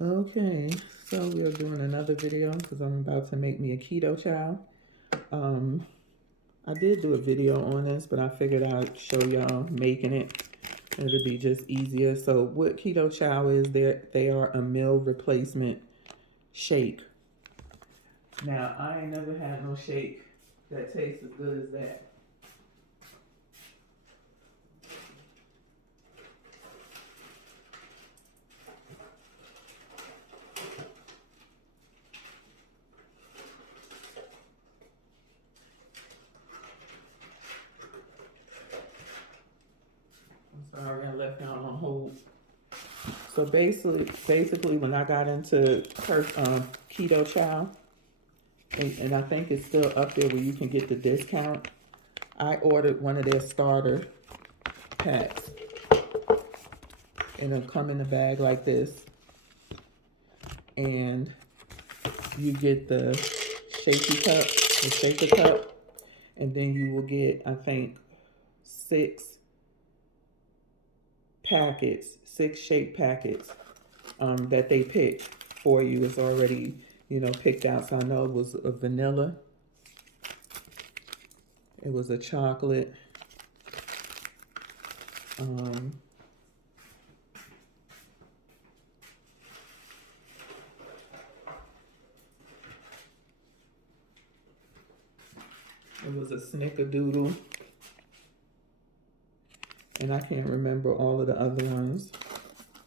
Okay, so we are doing another video because I'm about to make me a keto chow. Um, I did do a video on this, but I figured I'd show y'all making it. It'll be just easier. So what keto chow is, they are a meal replacement shake. Now, I ain't never had no shake that tastes as good as that. I'm sorry I left y'all on hold. So basically, when I got into keto chow, and I think it's still up there where you can get the discount, I ordered one of their starter packs, and it'll come in a bag like this, and you get the shaker cup, and then you will get, I think, six six shake packets that they pick for you. It's already, picked out. So I know it was a vanilla, it was a chocolate, it was a snickerdoodle, and I can't remember all of the other ones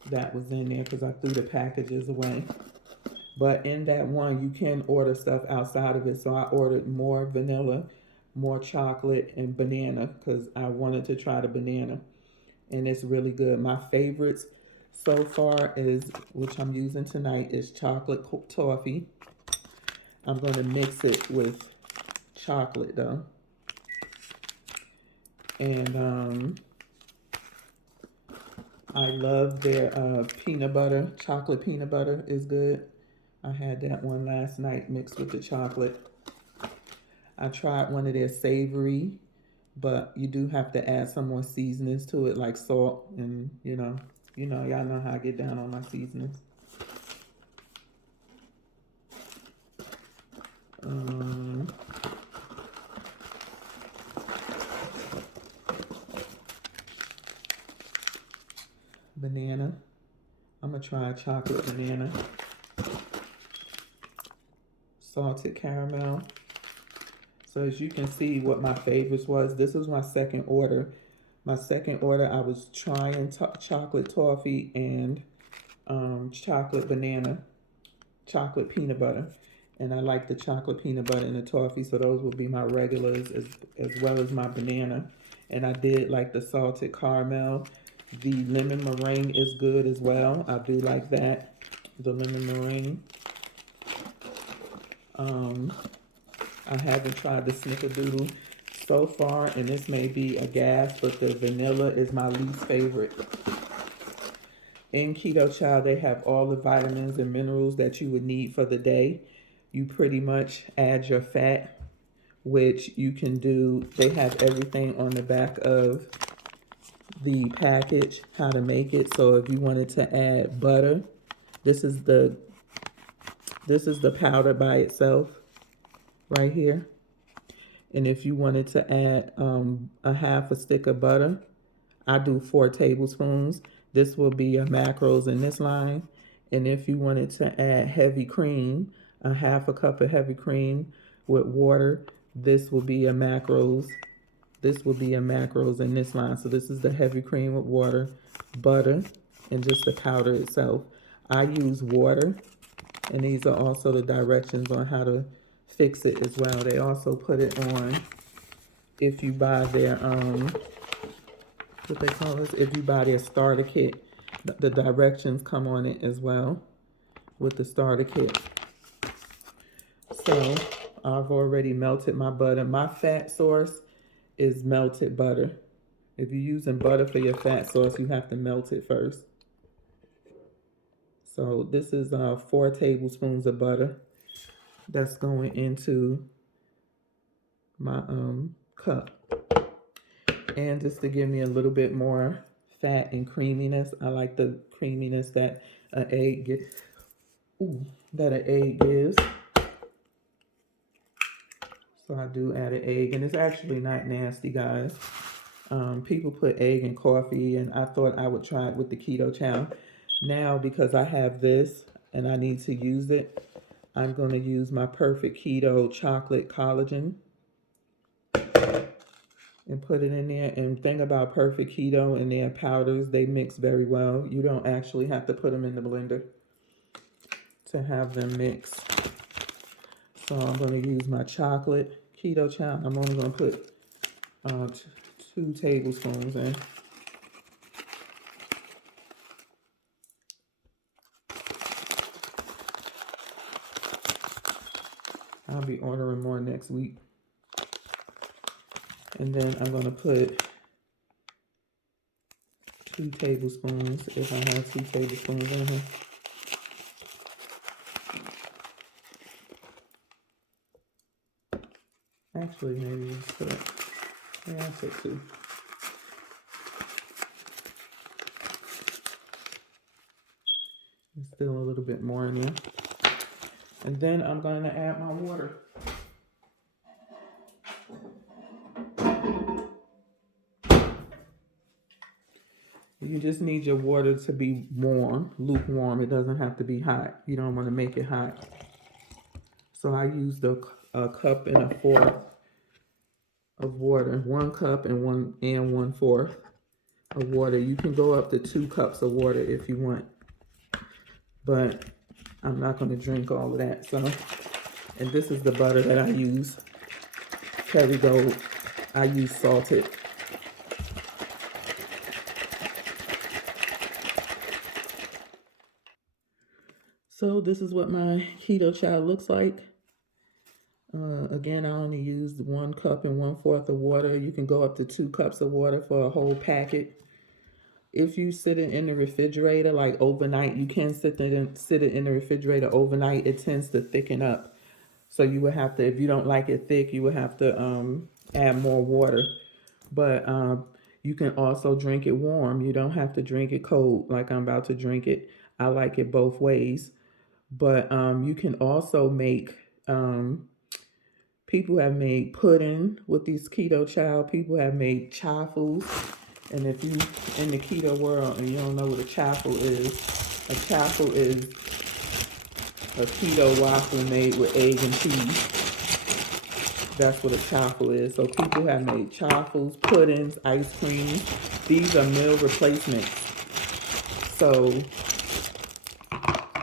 that was in there because I threw the packages away. But in that one, you can order stuff outside of it. So I ordered more vanilla, more chocolate, and banana because I wanted to try the banana. And it's really good. My favorites so far is, which I'm using tonight, is chocolate toffee. I'm going to mix it with chocolate though. And I love their peanut butter. Chocolate peanut butter is good. I had that one last night mixed with the chocolate. I tried one of their savory, but you do have to add some more seasonings to it, like salt and y'all know how I get down on my seasonings. Banana. I'm gonna try chocolate banana. Salted caramel. So as you can see what my favorites was, this was my second order. My second order, I was trying chocolate toffee and chocolate banana, chocolate peanut butter. And I like the chocolate peanut butter and the toffee, so those will be my regulars as well as my banana. And I did like the salted caramel. The lemon meringue is good as well. I do like that, the lemon meringue. I haven't tried the snickerdoodle so far, and this may be a gas, but the vanilla is my least favorite. In Keto Chow, they have all the vitamins and minerals that you would need for the day. You pretty much add your fat, which you can do. They have everything on the back of the package, how to make it. So if you wanted to add butter, this is the powder by itself right here. And if you wanted to add a half a stick of butter, I do 4 tablespoons. This will be your macros in this line. And if you wanted to add heavy cream, a half a cup of heavy cream with water, this will be your macros. This will be your macros in this line. So this is the heavy cream with water, butter, and just the powder itself. I use water, and these are also the directions on how to fix it as well. They also put it on if you buy their what they call this, if you buy their starter kit, the directions come on it as well with the starter kit. So I've already melted my butter. My fat source is melted butter. If you're using butter for your fat source, you have to melt it first. So this is 4 tablespoons of butter that's going into my cup. And just to give me a little bit more fat and creaminess, I like the creaminess that an egg that an egg gives. So I do add an egg, and it's actually not nasty, guys. People put egg in coffee, and I thought I would try it with the keto chow. Now, because I have this and I need to use it, I'm going to use my Perfect Keto chocolate collagen and put it in there. And thing about Perfect Keto and their powders, they mix very well. You don't actually have to put them in the blender to have them mix. So I'm going to use my chocolate keto chow. I'm only going to put 2 tablespoons in. I'll be ordering more next week. And then I'm going to put 2 tablespoons, if I have 2 tablespoons in here. Actually, maybe just put, yeah, I'll take 2. There's still a little bit more in there. And then I'm going to add my water. You just need your water to be warm, lukewarm. It doesn't have to be hot. You don't want to make it hot. So I used a cup and a fourth of water. 1 cup and 1/4 of water. You can go up to 2 cups of water if you want. But I'm not going to drink all of that. So, and this is the butter that I use. Kerrygold. I use salted. So this is what my keto chow looks like. Again, I only used 1 cup and 1/4 of water. You can go up to 2 cups of water for a whole packet. If you sit it in the refrigerator, like overnight, you can sit it in the refrigerator overnight. It tends to thicken up. So you would have to, if you don't like it thick, you would have to add more water. But you can also drink it warm. You don't have to drink it cold like I'm about to drink it. I like it both ways. But you can also make, people have made pudding with these keto chow. People have made chaffles. And if you in the keto world and you don't know what a chaffle is a keto waffle made with egg and cheese. That's what a chaffle is. So people have made chaffles, puddings, ice cream. These are meal replacements. So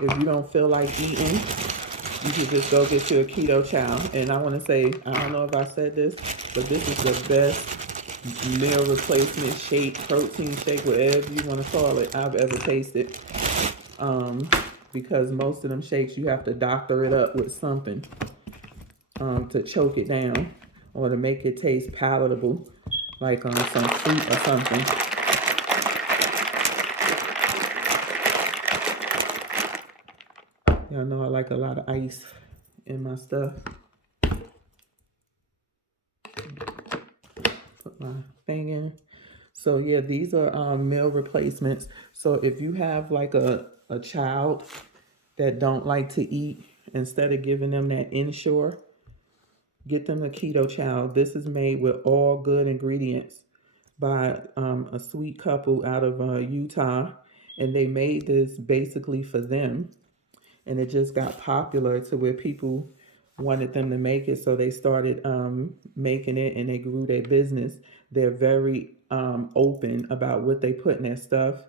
if you don't feel like eating, you can just go get you a keto chow. And I want to say, I don't know if I said this, but this is the best meal replacement shake, protein shake, whatever you want to call it, I've ever tasted. Because most of them shakes, you have to doctor it up with something to choke it down or to make it taste palatable, like some fruit or something. Y'all know I like a lot of ice in my stuff. Put my thing in. So yeah, these are meal replacements. So if you have like a child that don't like to eat, instead of giving them that Ensure, get them a keto chow. This is made with all good ingredients by a sweet couple out of Utah, and they made this basically for them, and it just got popular to where people wanted them to make it, so they started making it, and they grew their business. They're very open about what they put in their stuff.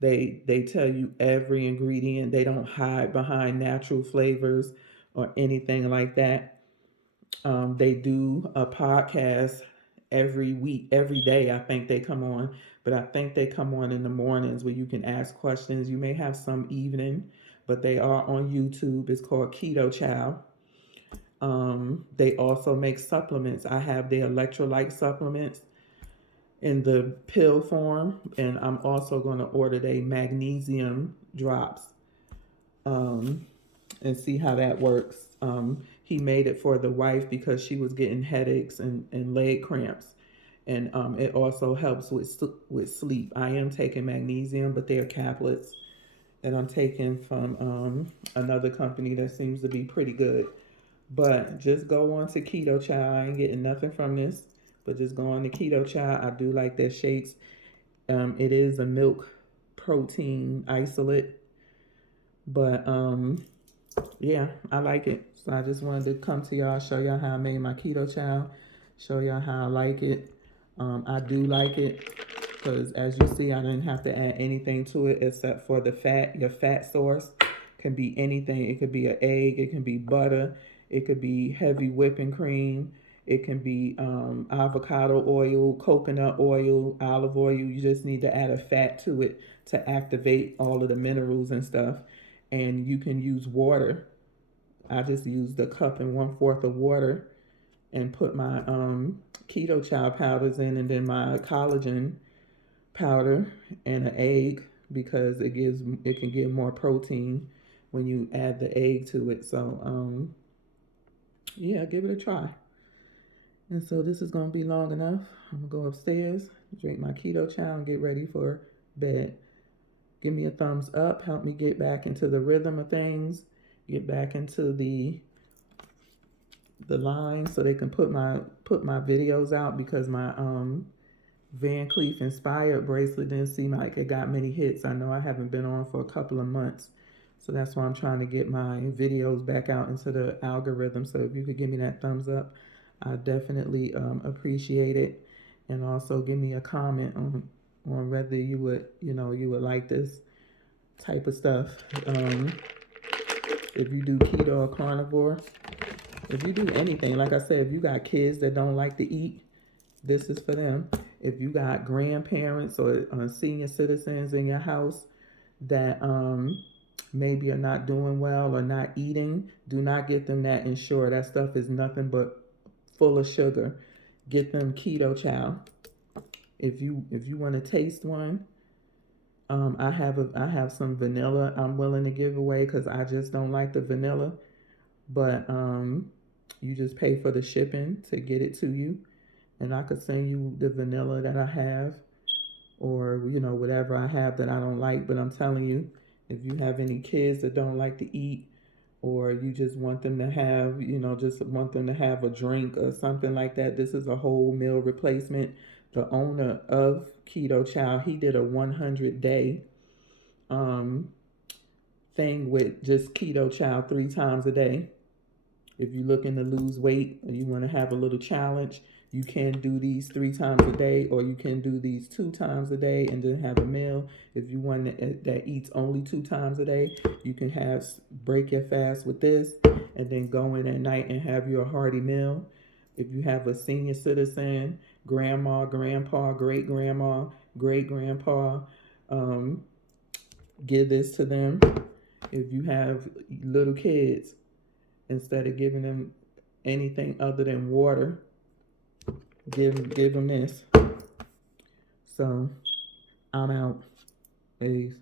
They tell you every ingredient. They don't hide behind natural flavors or anything like that. They do a podcast every week, every day. I think they come on, but I think they come on in the mornings where you can ask questions. You may have some evening, but they are on YouTube. It's called Keto Chow. They also make supplements. I have their electrolyte supplements in the pill form, and I'm also going to order their magnesium drops and see how that works. He made it for the wife because she was getting headaches and leg cramps. And it also helps with sleep. I am taking magnesium, but they're caplets. that I'm taking from another company that seems to be pretty good. But just go on to Keto Chow. I ain't getting nothing from this, but just go on to Keto Chow. I do like their shakes. It is a milk protein isolate, but yeah, I like it. So I just wanted to come to y'all, show y'all how I made my Keto Chow, show y'all how I like it. I do like it because, as you see, I didn't have to add anything to it except for the fat. Your fat source can be anything. It could be an egg, it can be butter, it could be heavy whipping cream, it can be avocado oil, coconut oil, olive oil. You just need to add a fat to it to activate all of the minerals and stuff. And you can use water. I just used a cup and 1/4 of water and put my keto chow powders in, and then my collagen powder and an egg, because it can give more protein when you add the egg to it. So yeah, give it a try. And so this is gonna be long enough. I'm gonna go upstairs, drink my keto chow, and get ready for bed. Give me a thumbs up, help me get back into the rhythm of things, get back into the line so they can put my videos out, because my Van Cleef inspired bracelet didn't seem like it got many hits. I know I haven't been on for a couple of months. So that's why I'm trying to get my videos back out into the algorithm. So if you could give me that thumbs up, I definitely appreciate it. And also give me a comment on whether you would, you would like this type of stuff. If you do keto or carnivore, if you do anything, like I said, if you got kids that don't like to eat, this is for them. If you got grandparents or senior citizens in your house that maybe are not doing well or not eating, do not get them that Ensure. That stuff is nothing but full of sugar. Get them Keto Chow. If you want to taste one, I have some vanilla I'm willing to give away because I just don't like the vanilla. But you just pay for the shipping to get it to you, and I could send you the vanilla that I have, or whatever I have that I don't like. But I'm telling you, if you have any kids that don't like to eat, or you just want them to have, just want them to have a drink or something like that, this is a whole meal replacement. The owner of Keto Chow, he did a 100-day thing with just Keto Chow 3 times a day. If you're looking to lose weight and you want to have a little challenge, you can do these 3 times a day, or you can do these 2 times a day and then have a meal. If you want that eats only 2 times a day, you can break your fast with this and then go in at night and have your hearty meal. If you have a senior citizen, grandma, grandpa, great grandma, great grandpa, give this to them. If you have little kids, instead of giving them anything other than water, give them this. So I'm out. Peace.